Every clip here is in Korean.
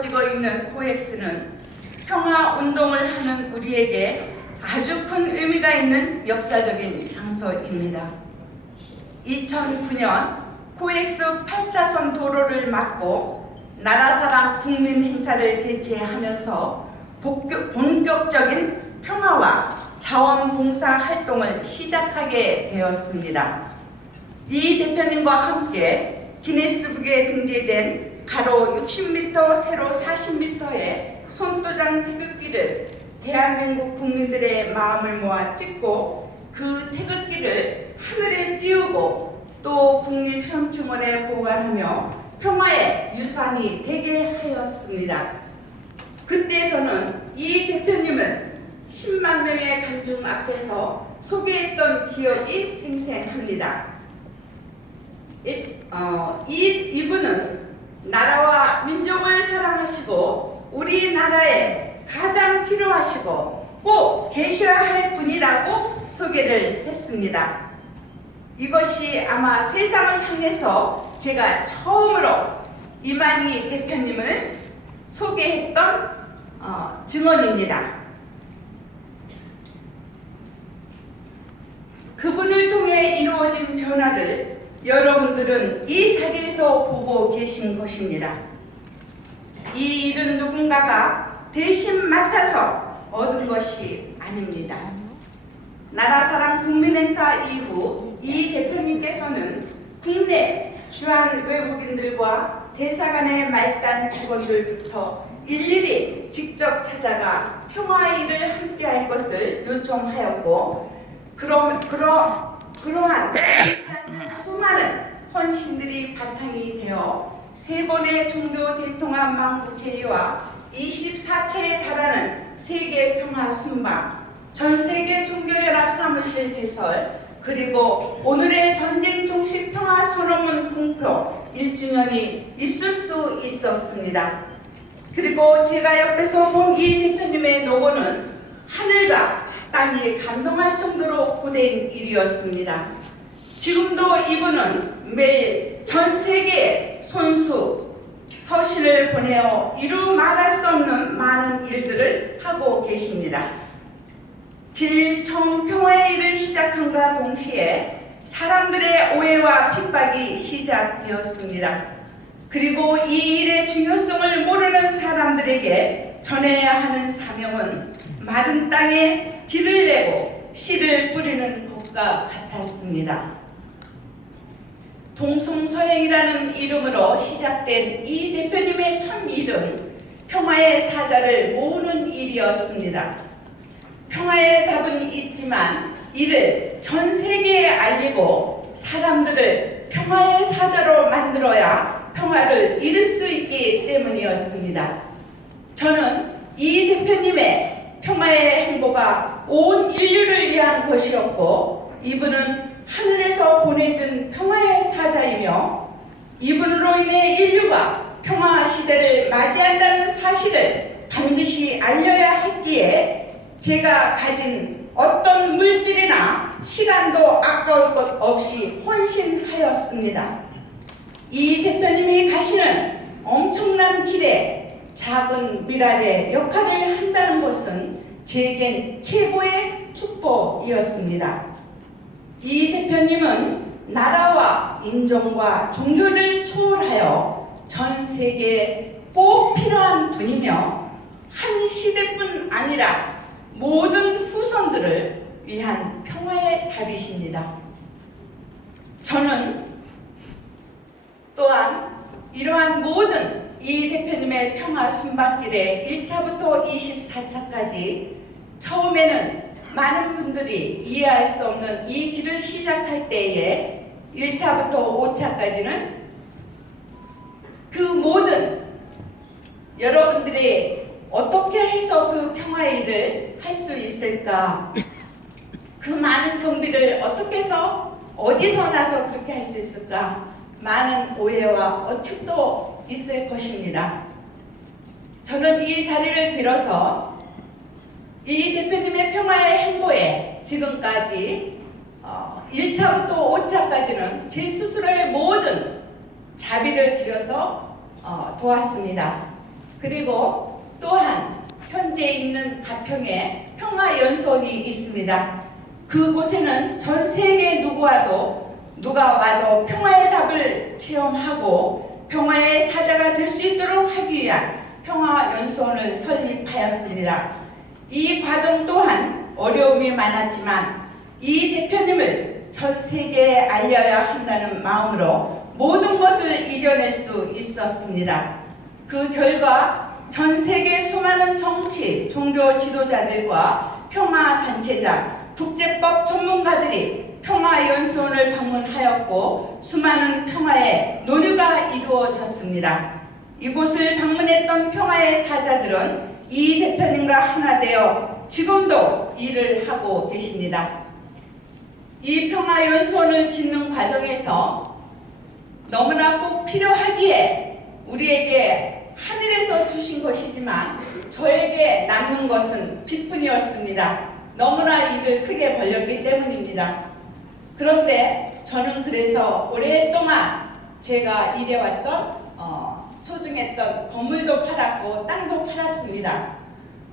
이루어지고 있는 코엑스는 평화 운동을 하는 우리에게 아주 큰 의미가 있는 역사적인 장소입니다. 2009년 코엑스 8차선 도로를 막고 나라사랑 국민 행사를 개최하면서 본격적인 평화와 자원봉사 활동을 시작하게 되었습니다. 이 대표님과 함께 기네스북에 등재된 가로 60m, 세로 40m의 손도장 태극기를 대한민국 국민들의 마음을 모아 찍고 그 태극기를 하늘에 띄우고 또 국립현충원에 보관하며 평화의 유산이 되게 하였습니다. 그때 저는 이 대표님을 10만 명의 관중 앞에서 소개했던 기억이 생생합니다. 이분은 나라와 민족을 사랑하시고 우리나라에 가장 필요하시고 꼭 계셔야 할 분이라고 소개를 했습니다. 이것이 아마 세상을 향해서 제가 처음으로 이만희 대표님을 소개했던 증언입니다. 그분을 통해 이루어진 변화를 여러분들은 이 자리에서 보고 계신 것입니다. 이 일은 누군가가 대신 맡아서 얻은 것이 아닙니다. 나라사랑 국민행사 이후 이 대표님께서는 국내 주한 외국인들과 대사관의 말단 직원들부터 일일이 직접 찾아가 평화 일을 함께할 것을 요청하였고 그러한 수많은 헌신들이 바탕이 되어 3번의 종교 대통합 만국회의와 24차에 달하는 세계 평화 순방, 전 세계 종교연합 사무실 개설, 그리고 오늘의 전쟁 종식 평화 선언문 공표 1주년이 있을 수 있었습니다. 그리고 제가 옆에서 본 이 대표님의 노고는 하늘과 땅이 감동할 정도로 고된 일이었습니다. 지금도 이분은 매일 전 세계에 손수, 서신을 보내어 이루 말할 수 없는 많은 일들을 하고 계십니다. 제일 처음 평화의 일을 시작함과 동시에 사람들의 오해와 핍박이 시작되었습니다. 그리고 이 일의 중요성을 모르는 사람들에게 전해야 하는 사명은 마른 땅에 비를 내고 씨를 뿌리는 것과 같았습니다. 동성서행이라는 이름으로 시작된 이 대표님의 첫 일은 평화의 사자를 모으는 일이었습니다. 평화의 답은 있지만 이를 전 세계에 알리고 사람들을 평화의 사자로 만들어야 평화를 이룰 수 있기 때문이었습니다. 저는 이 대표님의 평화의 행보가 온 인류를 위한 것이었고 이분은 하늘에서 보내준 평화의 사자이며 이분으로 인해 인류가 평화 시대를 맞이한다는 사실을 반드시 알려야 했기에 제가 가진 어떤 물질이나 시간도 아까울 것 없이 헌신하였습니다. 이 대표님이 가시는 엄청난 길에 작은 미랄의 역할을 한다는 것은 제겐 최고의 축복이었습니다. 이 대표님은 나라와 인종과 종교를 초월하여 전 세계에 꼭 필요한 분이며 한 시대뿐 아니라 모든 후손들을 위한 평화의 답이십니다. 저는 또한 이러한 모든 이 대표님의 평화 순방길에 1차부터 24차까지 처음에는 많은 분들이 이해할 수 없는 이 길을 시작할 때에 1차부터 5차까지는 그 모든 여러분들이 어떻게 해서 그 평화의 일을 할 수 있을까? 그 많은 경비를 어떻게 해서 어디서 나서 그렇게 할 수 있을까? 많은 오해와 어축도 있을 것입니다. 저는 이 자리를 빌어서 이 대표님의 평화의 행보에 지금까지 1차부터 5차까지는 제 스스로의 모든 자비를 들여서 도왔습니다. 그리고 또한 현재 있는 가평에 평화연수원이 있습니다. 그곳에는 전 세계 누가 와도 평화의 답을 체험하고 평화의 사자가 될 수 있도록 하기 위한 평화연수원을 설립하였습니다. 이 과정 또한 어려움이 많았지만 이 대표님을 전 세계에 알려야 한다는 마음으로 모든 것을 이겨낼 수 있었습니다. 그 결과 전 세계 수많은 정치, 종교 지도자들과 평화단체자, 국제법 전문가들이 평화연수원을 방문하였고 수많은 평화의 논의가 이루어졌습니다. 이곳을 방문했던 평화의 사자들은 이 대표님과 하나 되어 지금도 일을 하고 계십니다. 이 평화연수원을 짓는 과정에서 너무나 꼭 필요하기에 우리에게 하늘에서 주신 것이지만 저에게 남는 것은 빚뿐이었습니다. 너무나 일을 크게 벌렸기 때문입니다. 그런데 저는 그래서 오랫동안 제가 일해왔던 소중했던 건물도 팔았고 땅도 팔았습니다.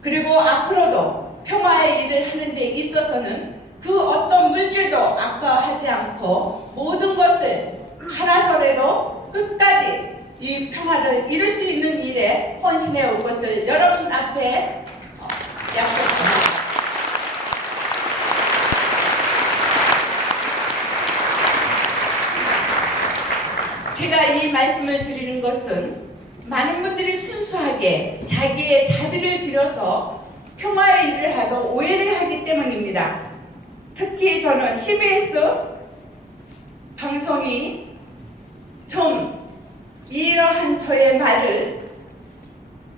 그리고 앞으로도 평화의 일을 하는 데 있어서는 그 어떤 물질도 아까워하지 않고 모든 것을 팔아서라도 끝까지 이 평화를 이룰 수 있는 일에 헌신해 올 것을 여러분 앞에 약속합니다. 제가 이 말씀을 드리는 것은 많은 분들이 순수하게 자기의 자비를 들여서 평화의 일을 하도 오해를 하기 때문입니다. 특히 저는 CBS 방송이 좀 이러한 저의 말을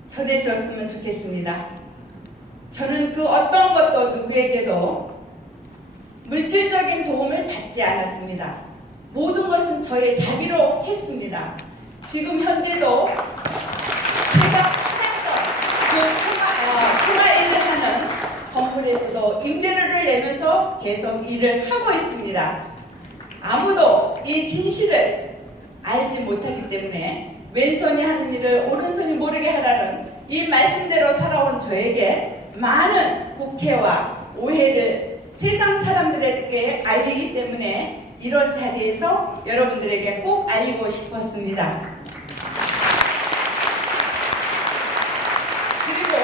전해주었으면 좋겠습니다. 저는 그 어떤 것도 누구에게도 물질적인 도움을 받지 않았습니다. 모든 것은 저의 자비로 했습니다. 지금 현재도 제가 팔았던 그 평화 일을 하는 건물에서도 임대료를 내면서 계속 일을 하고 있습니다. 아무도 이 진실을 알지 못하기 때문에 왼손이 하는 일을 오른손이 모르게 하라는 이 말씀대로 살아온 저에게 많은 국회와 오해를 세상 사람들에게 알리기 때문에 이런 자리에서 여러분들에게 꼭 알리고 싶었습니다. 그리고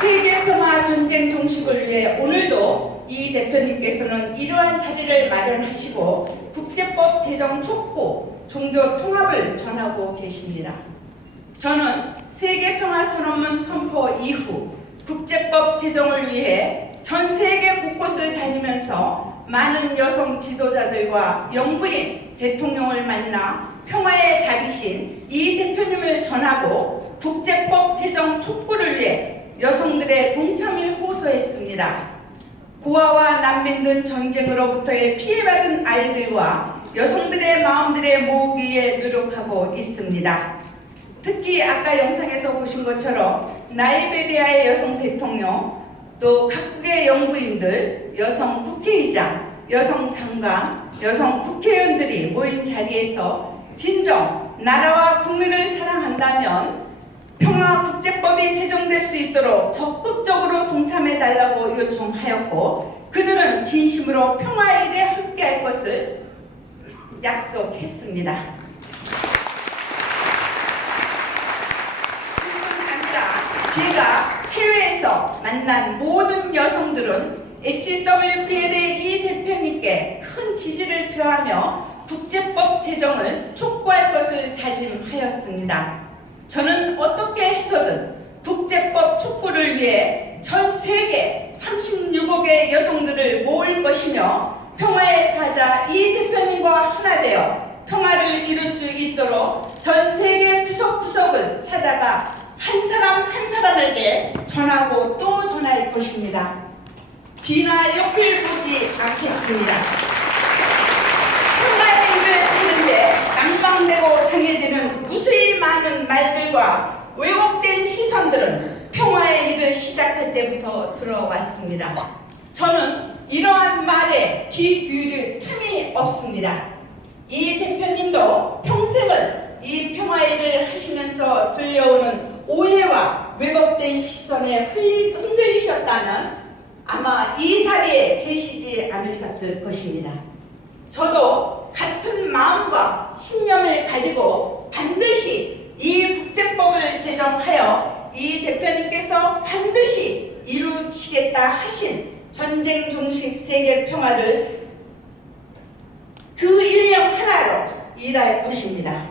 세계평화 전쟁 종식을 위해 오늘도 이 대표님께서는 이러한 자리를 마련하시고 국제법 제정 촉구, 종교 통합을 전하고 계십니다. 저는 세계평화선언문 선포 이후 국제법 제정을 위해 전 세계 곳곳을 다니면서 많은 여성 지도자들과 영부인 대통령을 만나 평화의 답이신 이 대표님을 전하고 국제법 제정 촉구를 위해 여성들의 동참을 호소했습니다. 고아와 난민 등 전쟁으로부터의 피해받은 아이들과 여성들의 마음들을 모으기 위해 노력하고 있습니다. 특히 아까 영상에서 보신 것처럼 나이베리아의 여성 대통령, 또 각국의 영부인들, 여성 국회의장, 여성 장관, 여성 국회의원들이 모인 자리에서 진정 나라와 국민을 사랑한다면 평화국제법이 제정될 수 있도록 적극적으로 동참해달라고 요청하였고 그들은 진심으로 평화의 일에 함께할 것을 약속했습니다. 뿐만 아니라 제가 해외에서 만난 모든 여성들은 HWPL의 이 대표님께 큰 지지를 표하며 국제법 제정을 촉구할 것을 다짐하였습니다. 저는 어떻게 해서든 국제법 촉구를 위해 전 세계 36억의 여성들을 모을 것이며 평화의 사자 이 대표님과 하나 되어 평화를 이룰 수 있도록 전 세계 구석구석을 찾아가 한 사람 한 사람에게 전하고 또 전할 것입니다. 뒤나 옆을 보지 않겠습니다. 평화의 일을 하는데 낭방되고 정해지는 무수히 많은 말들과 왜곡된 시선들은 평화의 일을 시작할 때부터 들어왔습니다. 저는 이러한 말에 귀 기울일 틈이 없습니다. 이 대표님도 평생을 이 평화의 일을 하시면서 들려오는 왜곡된 시선에 흔들리셨다면 아마 이 자리에 계시지 않으셨을 것입니다. 저도 같은 마음과 신념을 가지고 반드시 이 국제법을 제정하여 이 대표님께서 반드시 이루시겠다 하신 전쟁 종식 세계 평화를 그 일념 하나로 일할 것입니다.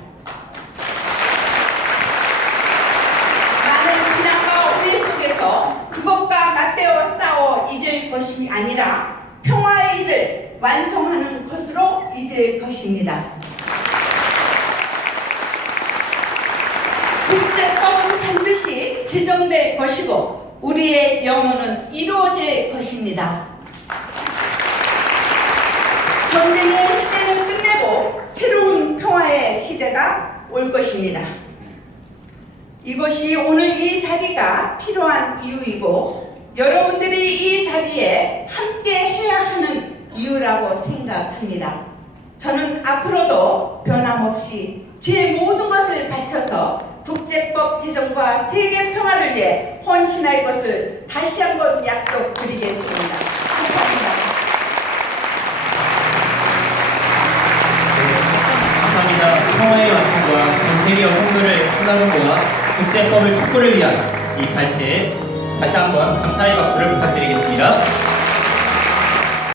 나는 비난과 오해 속에서 그것과 맞대어 싸워 이길 것이 아니라 평화의 일을 완성하는 것으로 이길 것입니다. 국제법은 반드시 제정될 것이고 우리의 영혼은 이루어질 것입니다. 전쟁의 시대는 끝내고 새로운 평화의 시대가 올 것입니다. 이것이 오늘 이 자리가 필요한 이유이고 여러분들이 이 자리에 함께 해야 하는 이유라고 생각합니다. 저는 앞으로도 변함없이 제 모든 것을 바쳐서 국제법 제정과 세계 평화를 위해 헌신할 것을 다시 한번 약속드리겠습니다. 감사합니다. 감사합니다. 평화의 완성과 전 세계 여성들의 하나로와 국제법을 촉구를 위한 이 발제에 다시 한번 감사의 박수를 부탁드리겠습니다.